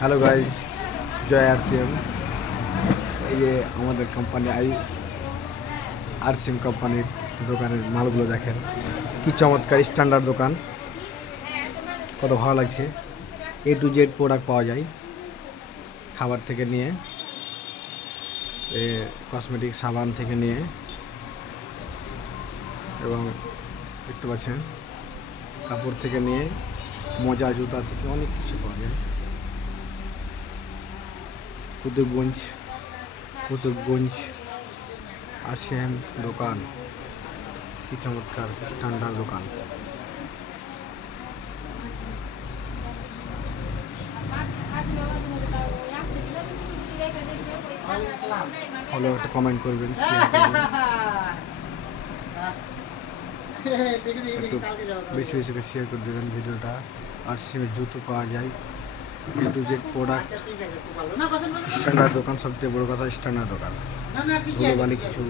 Hello guys, জয় RCM. এই যে আমাদের কোম্পানি আরসিএম কোম্পানির দোকানের মালগুলো দেখেন, কি চমৎকার স্ট্যান্ডার্ড দোকান, কত ভালো লাগছে। A to Z প্রোডাক্ট পাওয়া যায়, খাবার থেকে নিয়ে কসমেটিক সাবান থেকে নিয়ে, এবং দেখতে পাচ্ছেন কাপড় থেকে নিয়ে মোজা জুতা থেকে অনেক কিছু পাওয়া যায়। কুতুবগঞ্জ আরসিএম দোকান, কি চমৎকার স্ট্যান্ডার্ড দোকান। হলো একটা কমেন্ট করবেন, একটু বেশি বেশি করে শেয়ার করে দেবেন ভিডিওটা। আরসিএমের জুতো পাওয়া যায়, A to Z product, standard দোকান। সবচেয়ে বড় কথা স্ট্যান্ডার্ড দোকান, ধুলোবালি কিছু